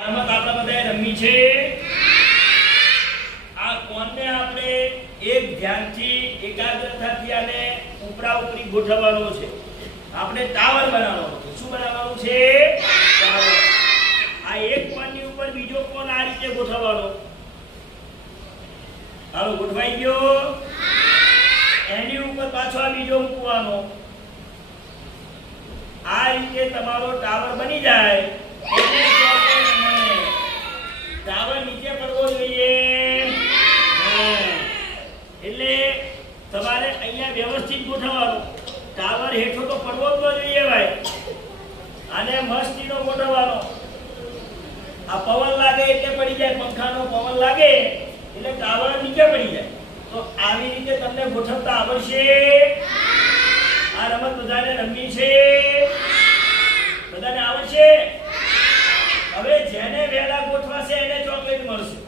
રમત આપણે બધાએ રમી છે. આ કોણને આપણે એક ધ્યાનથી એકાગ્રતાથી આને ઉપરા ઉપરી ગોઠવવાનો છે. આપણે ટાવર બનાવવાનો છે. શું બનાવવાનું છે? ટાવર. આ એક કોણની ઉપર બીજો કોણ આ રીતે ગોઠવવાનો. હાલો ગોઠવાઈ ગયો. એની ઉપર પાછો આ બીજો મૂકવાનો. આ રીતે તમારો ટાવર બની જાય. ટાવર નીચે પડવો જોઈએ. એટલે તમારે અહીંયા વ્યવસ્થિત ગોઠવવાનું. ટાવર હેઠો તો પડવો જ ન જોઈએ ભાઈ. આને મસ્તીનો ગોઠવવાનો. આ પવન લાગે એટલે પડી જાય. પંખાનો પવન લાગે એટલે ટાવર નીચે પડી જાય. તો આવી રીતે તમને ગોઠવતા આવડશે. આ રમત બધાને રમવી છે. બધાને આવડશે. હવે જેને વહેલા ગોઠવાશે એને ચોકલેટ મળશે.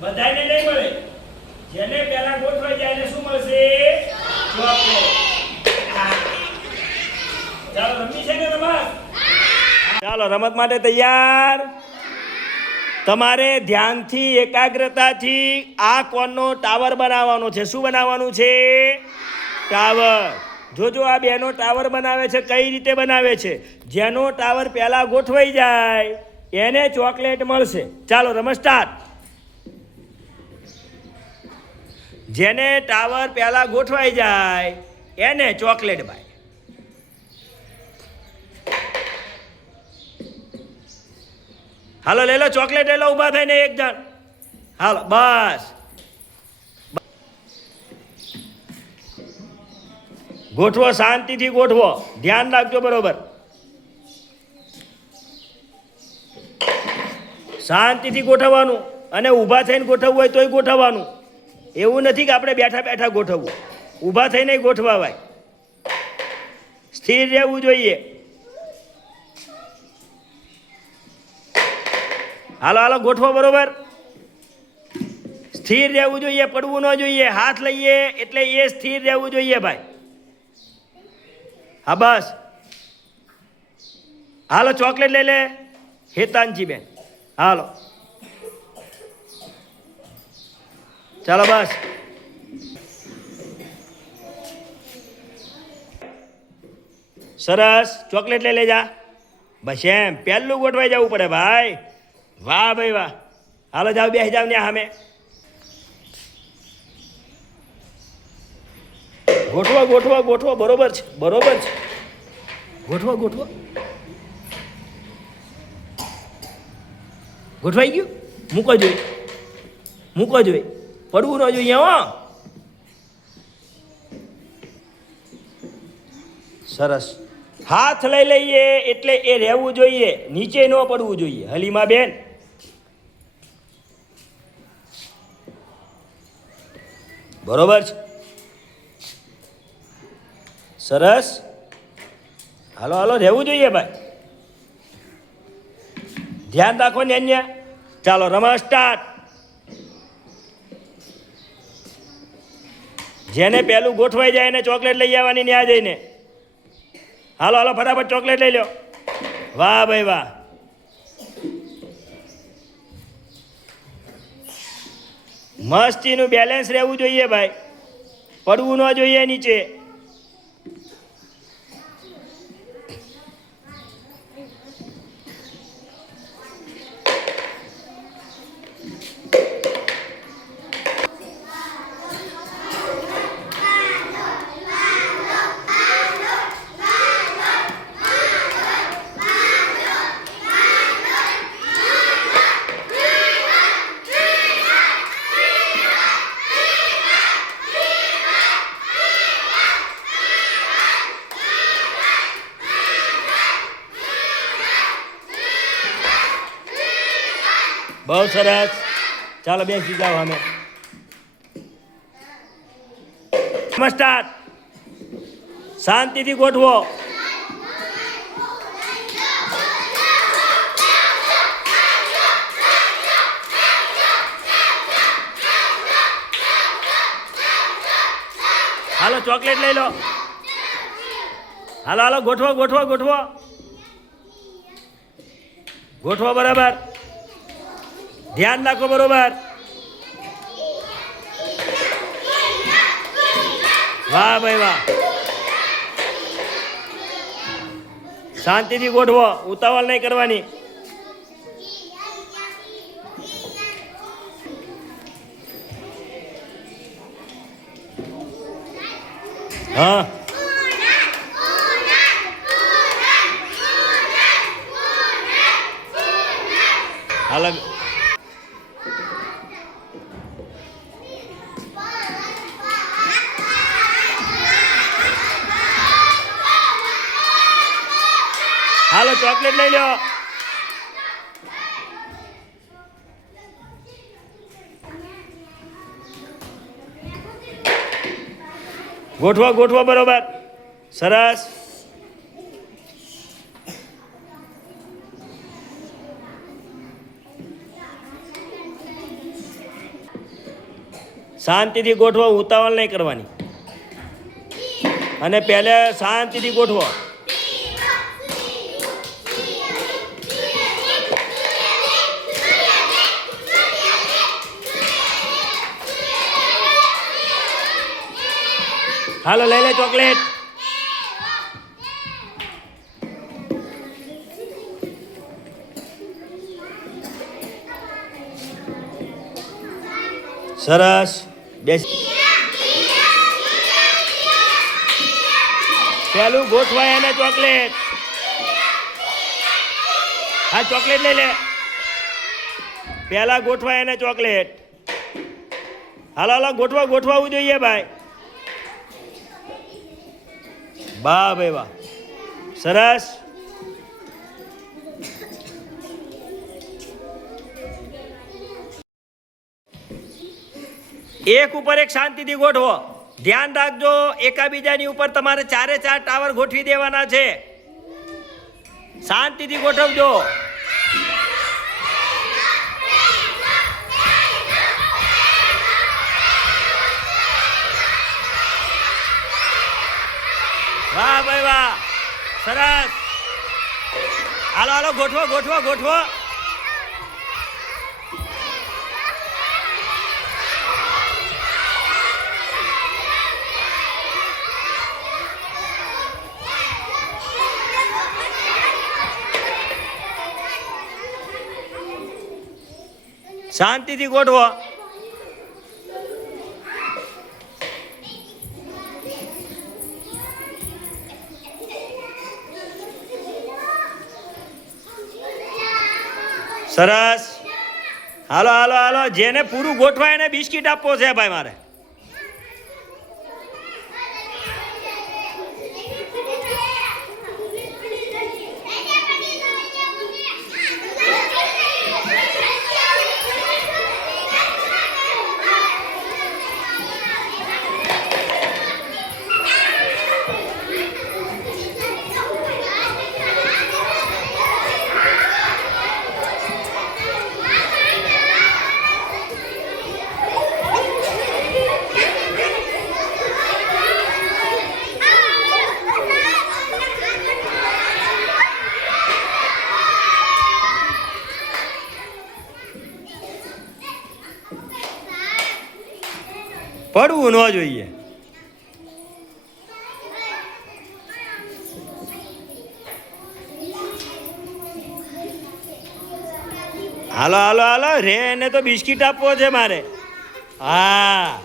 બધાને નહીં મળે. જેને પહેલા ગોઠવાઈ જાય એને શું મળશે? ચોકલેટ. ચાલો રમી છે ને રમત? ચાલો રમત માટે તૈયાર. તમારે ધ્યાનથી એકાગ્રતાથી આ કોણનો ટાવર બનાવવાનો છે. શું બનાવવાનું છે? ટાવર. જોજો આ બેનો ટાવર બનાવે છે. કઈ રીતે બનાવે છે? જેનો ટાવર પહેલા ગોઠવાઈ જાય એને ચોકલેટ મળશે. ચાલો રમત સ્ટાર્ટ. જેને ટાવર પહેલા ગોઠવાઈ જાય એને ચોકલેટ ભાઈ. હાલો લઈ લો ચોકલેટ લઈ લો. ઊભા થઈને એક જણ. હાલો બસ. ગોઠવો, શાંતિથી ગોઠવો. ધ્યાન રાખજો બરોબર. શાંતિથી ગોઠવવાનું. અને ઊભા થઈને ગોઠવવું હોય તોય ગોઠવવાનું. એવું નથી કે આપણે બેઠા બેઠા ગોઠવવું. ઊભા થઈને ગોઠવાય. સ્થિર રહેવું જોઈએ. હાલો હાલો ગોઠવો બરોબર. સ્થિર રહેવું જોઈએ. પડવું ન જોઈએ. હાથ લઈએ એટલે એ સ્થિર રહેવું જોઈએ ભાઈ. હા બસ. હાલો ચોકલેટ લઈ લે હેતાનજી બેન. હાલો ચાલો બસ. સરસ. ચોકલેટ લઈ લેજા. બસ એમ. પહેલું ગોઠવાઈ જવું પડે ભાઈ. વાહ ભાઈ વાહ. હાલો જાઓ બેસી જાવ ને સામે. ગોઠવો ગોઠવો ગોઠવો. બરોબર છે બરોબર છે. ગોઠવો ગોઠવો. ગોઠવાઈ ગયું. મૂકો જોઈએ. મૂકો જોઈએ. પડવું ન જોઈએ. હો સરસ. હાથ લઈ લઈએ એટલે એ રહેવું જોઈએ. નીચે ન પડવું જોઈએ. હલીમા બેન બરોબર છે. સરસ. હાલો હાલો રહેવું જોઈએ ભાઈ. ધ્યાન રાખો ને અહીંયા. ચાલો રમત સ્ટાર્ટ. જેને પહેલું ગોઠવાઈ જાય એને ચોકલેટ લઈ આવવાની ને આ જઈને. હાલો હાલો ફટાફટ ચોકલેટ લઈ લો. વાહ ભાઈ વાહ. મસ્તીનું બેલેન્સ રહેવું જોઈએ ભાઈ. પડવું ન જોઈએ નીચે. બહુ સરસ. ચાલો બેસી જાઓ અમે. સ્ટાર્ટ. શાંતિથી ગોઠવો. હાલો ચોકલેટ લઈ લો. હાલો હાલો ગોઠવો ગોઠવો ગોઠવો. ગોઠવો બરાબર, ધ્યાન રાખો બરોબર. વાહ ભાઈ વાહ. શાંતિથી ગોઠવો, ઉતાવળ નહીં કરવાની. હા અલગ. હાલો ચોકલેટ લઈ લો. ગોઠવો ગોઠવો બરોબર, સરસ. શાંતિથી ગોઠવો, ઉતાવળ નહીં કરવાની. અને પહેલે શાંતિથી ગોઠવો. હાલો લઈ લે ચોકલેટ. સરસ. બેસ. પેલું ગોઠવાય એને ચોકલેટ. હા ચોકલેટ લઈ લે. પેલા ગોઠવાય એને ચોકલેટ. હાલો હાલો ગોઠવા, ગોઠવાવું જોઈએ ભાઈ. વાહ ભાઈ વાહ, સરસ. એક ઉપર એક શાંતિથી ગોઠવો. ધ્યાન રાખજો, એકાબીજાની ઉપર તમારે 4 ટાવર ગોઠવી દેવાના છે. શાંતિથી ગોઠવજો. વાહ ભાઈ વાહ, સરસ. હાલો હાલો ગોઠવો ગોઠવો ગોઠવો. શાંતિથી ગોઠવો. સરસ. હાલો હાલો હાલો, જેને પૂરું ગોઠવાય એને બિસ્કિટ આપવો છે ભાઈ મારે. પડવું ન જોઈએ. હાલો હાલો હાલો, રે એને તો બિસ્કિટ આપવો છે મારે. હા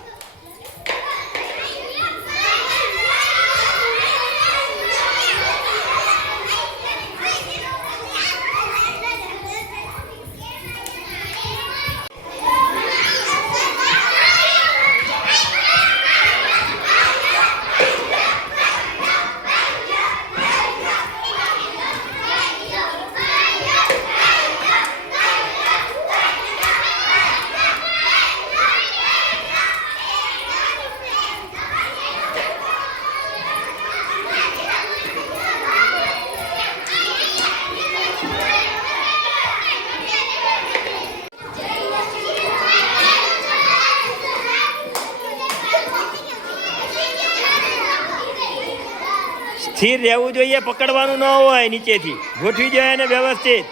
સ્થિર રહેવું જોઈએ, પકડવાનું ન હોય, નીચેથી ગોઠવી જોઈએ એને વ્યવસ્થિત.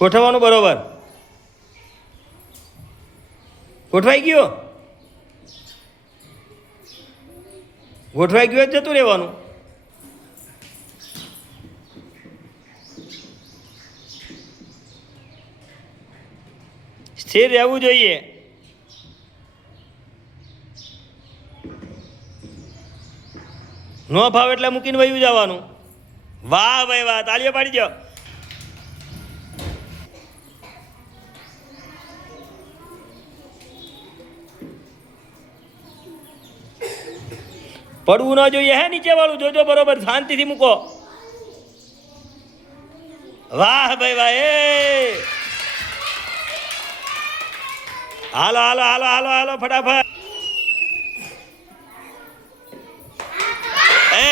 ગોઠવવાનું બરોબર. ગોઠવાઈ ગયો. ગોઠવાઈ ગયો જ જતું રહેવાનું. સ્થિર રહેવું જોઈએ. નો ભાવ એટલે મૂકીને વયું જવાનું. વાહ ભાઈ વાહ, તાળીઓ પાડી દો. પડવું ન જોઈએ હે નીચે વાળું, જોજો બરોબર, શાંતિથી મૂકો. વાહ ભાઈ વાહ. એ હાલો હાલો હાલો હાલો હાલો ફટાફટ. એ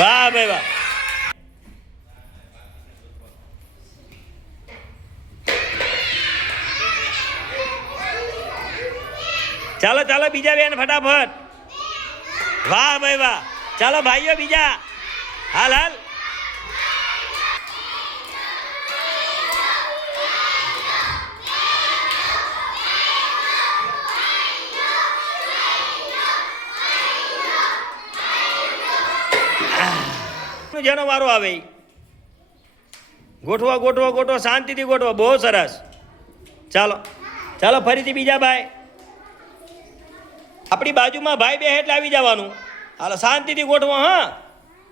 વાહ ભાઈ વાહ. ચાલો ચાલો બીજા બેન ફટાફટ. વાહ ભાઈ વાહ. ચાલો ભાઈઓ બીજા. હાલ હાલ. જેનો વારો આવે ગોઠવો ગોઠવો ગોઠવો, શાંતિથી ગોઠવો. બહુ સરસ. ચાલો ચાલો ફરીથી બીજા ભાઈ. આપણી બાજુમાં ભાઈ બે એટલે આવી જવાનું. હાલો શાંતિથી ગોઠવો. હા,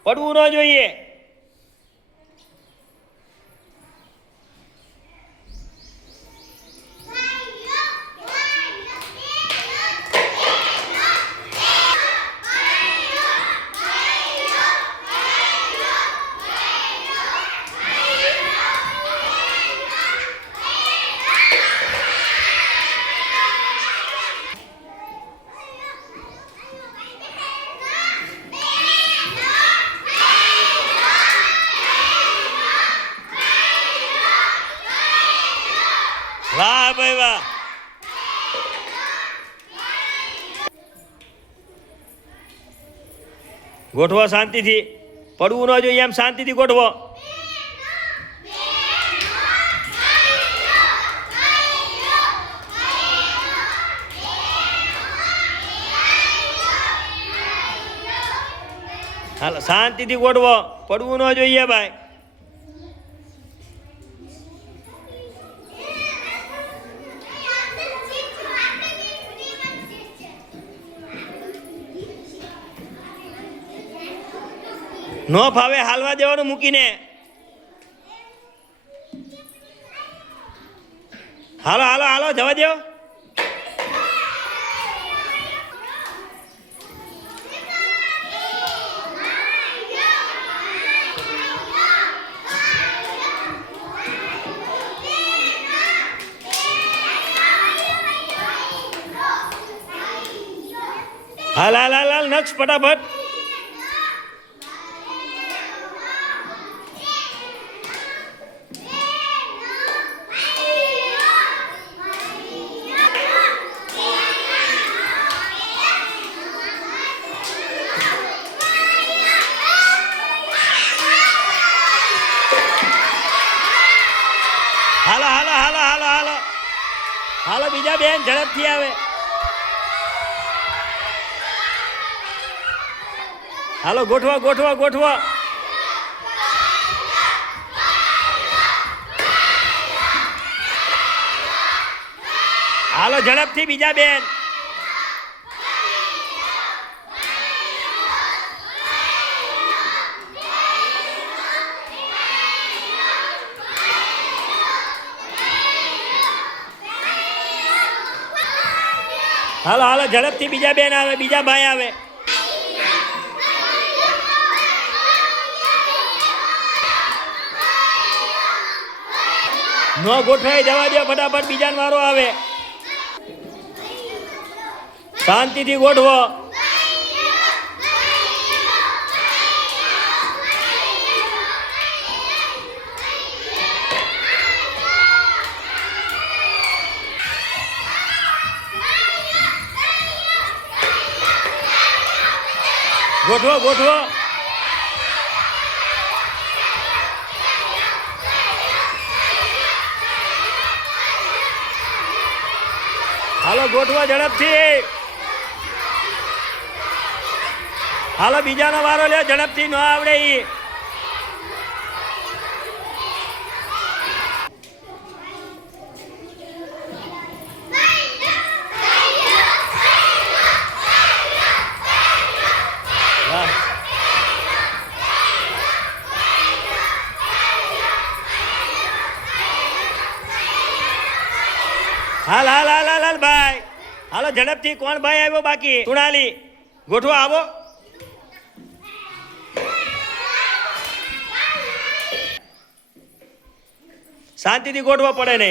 પડવું ન જોઈએ. વાહ ભાઈ વાહ. ગોઠવો શાંતિથી. પડવું ન જોઈએ એમ શાંતિથી ગોઠવો. હાલો શાંતિથી ગોઠવો. પડવું ન જોઈએ ભાઈ. નો ફાવે હાલવા દેવાનું મૂકીને. હાલો હાલો હાલો જવા દો. હાલ હાલ હાલ હાલ નક્ષ ફટાફટ. હાલો હાલો હાલો હાલો હાલો હાલો બીજા બેન ઝડપથી આવે. હાલો ગોઠવો ગોઠવો ગોઠવો. હાલો ઝડપથી બીજા બેન. હાલો હાલો ઝડપથી બીજા બેન આવે, બીજા ભાઈ આવે. નો ગોઠવાઈ જવા દો, ફટાફટ બીજાનો વારો આવે. શાંતિથી ગોઠવો. ગોઠવો ગોઠવો. હાલો ગોઠવો ઝડપથી. હાલો બીજાનો વારો લ્યો ઝડપથી, ન આવડે ઈ. હાલ હાલ હાલ હાલ હાલ ભાઈ. હાલો ઝડપથી. કોણ ભાઈ આવ્યો બાકી? તુણાલી. ગોઠવો આવો. શાંતિથી ગોઠવો પડે ને.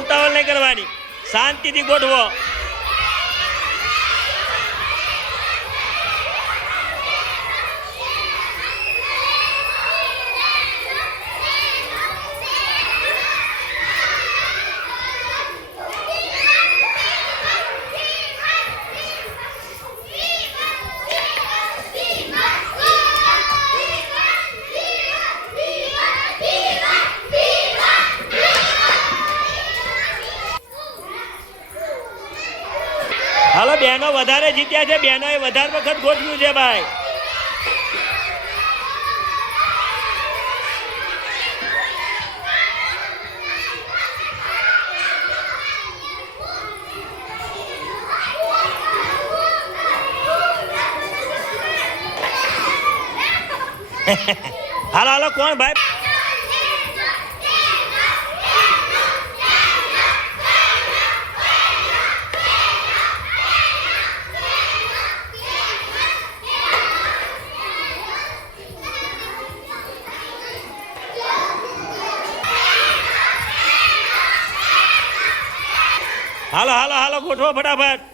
ઉતાવળ નહીં કરવાની, શાંતિથી ગોઠવો. હાલો બહેનો વધારે જીત્યા છે, બહેનોએ વધારે વખત ગોઠવ્યું છે ભાઈ. હાલો હાલો કોણ ભાઈ? હાલો હાલો હાલો ગોઠવો ફટાફટ.